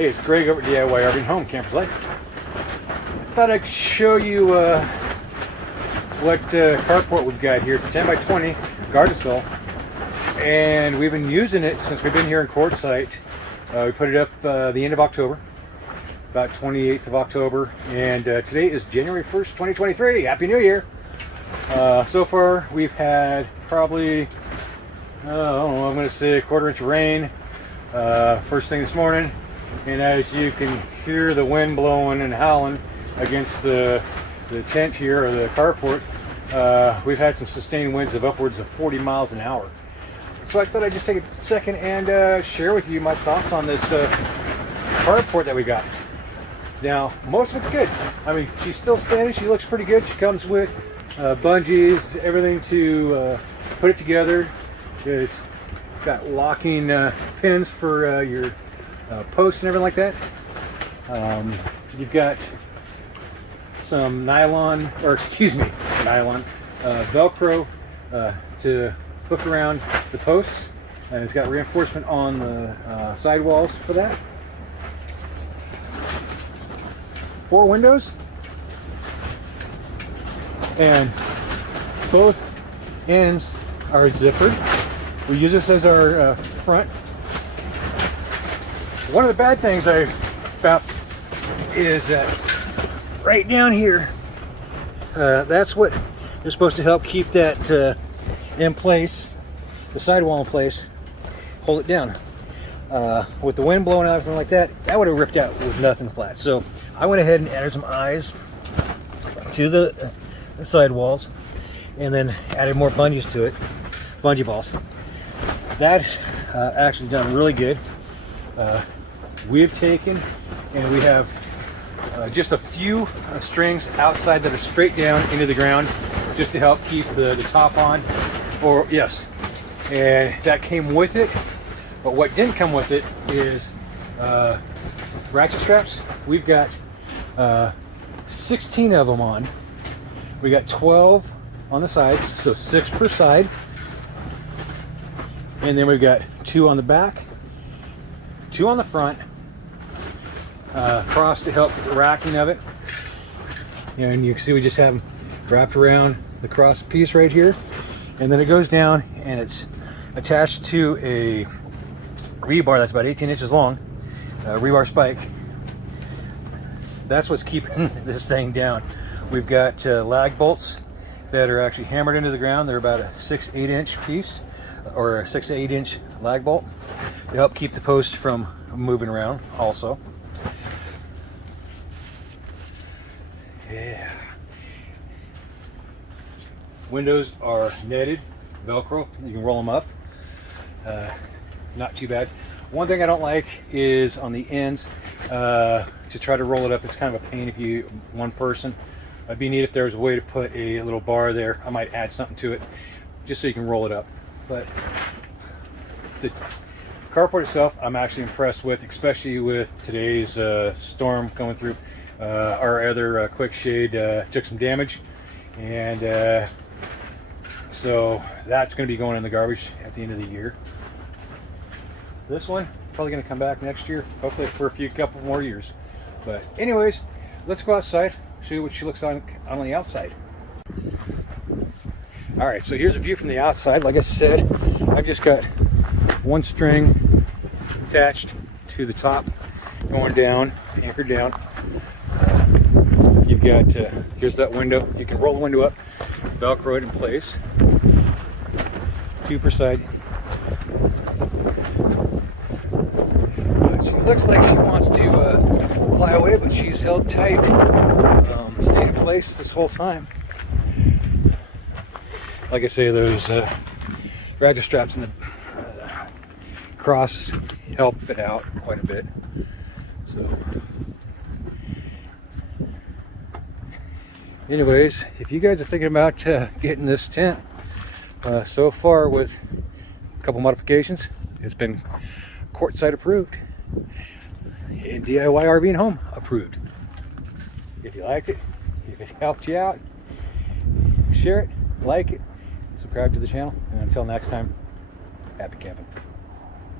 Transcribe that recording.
Hey, it's Greg over at DIY RV Home Campers Life. Thought I'd show you what carport we've got here. It's a 10 by 20 Gardesol, and we've been using it since we've been here in Quartzsite. We put it up the end of October, about 28th of October, and today is January 1st, 2023. Happy New Year! So far, we've had probably, I don't know, I'm going to say a quarter-inch of rain first thing this morning. And as you can hear the wind blowing and howling against the tent here, or the carport, we've had some sustained winds of upwards of 40 miles an hour. So I thought I'd just take a second and share with you my thoughts on this carport that we got. Now, most of it's good. I mean, she's still standing. She looks pretty good. She comes with bungees, everything to put it together. It's got locking pins for your posts and everything like that. You've got some nylon, or excuse me, nylon, Velcro to hook around the posts, and it's got reinforcement on the sidewalls for that. 4 windows, and both ends are zippered. We use this as our front. One of the bad things I found is that right down here, that's what is supposed to help keep that in place, the sidewall in place, hold it down. With the wind blowing out and everything like that, that would have ripped out with nothing flat. So I went ahead and added some eyes to the sidewalls, and then added more bungees to it, bungee balls. That's actually done really good. We've taken and we have just a few strings outside that are straight down into the ground, just to help keep the top on. Or yes, and that came with it. But what didn't come with it is ratchet straps. We've got 16 of them on. We got 12 on the sides, so 6 per side. And then we've got 2 on the back, 2 on the front, cross to help with the racking of it. And you can see we just have them wrapped around the cross piece right here. And then it goes down and it's attached to a rebar that's about 18 inches long, rebar spike. That's what's keeping this thing down. We've got lag bolts that are actually hammered into the ground. They're about a 6-8 inch piece, or a 6 to 8 inch lag bolt to help keep the post from moving around also. Yeah. Windows are netted, Velcro. You can roll them up. Not too bad. One thing I don't like is on the ends, to try to roll it up. It's kind of a pain if you one person. It'd be neat if there was a way to put a little bar there. I might add something to it just so you can roll it up. But the carport itself, I'm actually impressed with, especially with today's storm going through. Our other quick shade took some damage, and so that's going to be going in the garbage at the end of the year. This one probably going to come back next year, hopefully for a couple more years. But anyways, let's go outside, show you what she looks on the outside. All right, so here's a view from the outside. Like I said, I've just got 1 string attached to the top, going down, anchored down. You've got, here's that window. You can roll the window up, Velcro it in place. 2 per side. She looks like she wants to fly away, but she's held tight, stayed in place this whole time. Like I say, those ratchet straps in the cross help it out quite a bit. So anyways, if you guys are thinking about getting this tent, so far with a couple modifications, it's been Quartzsite approved and DIY RV and Home approved. If you liked it, if it helped you out, share it, like it, subscribe to the channel, and until next time, happy camping.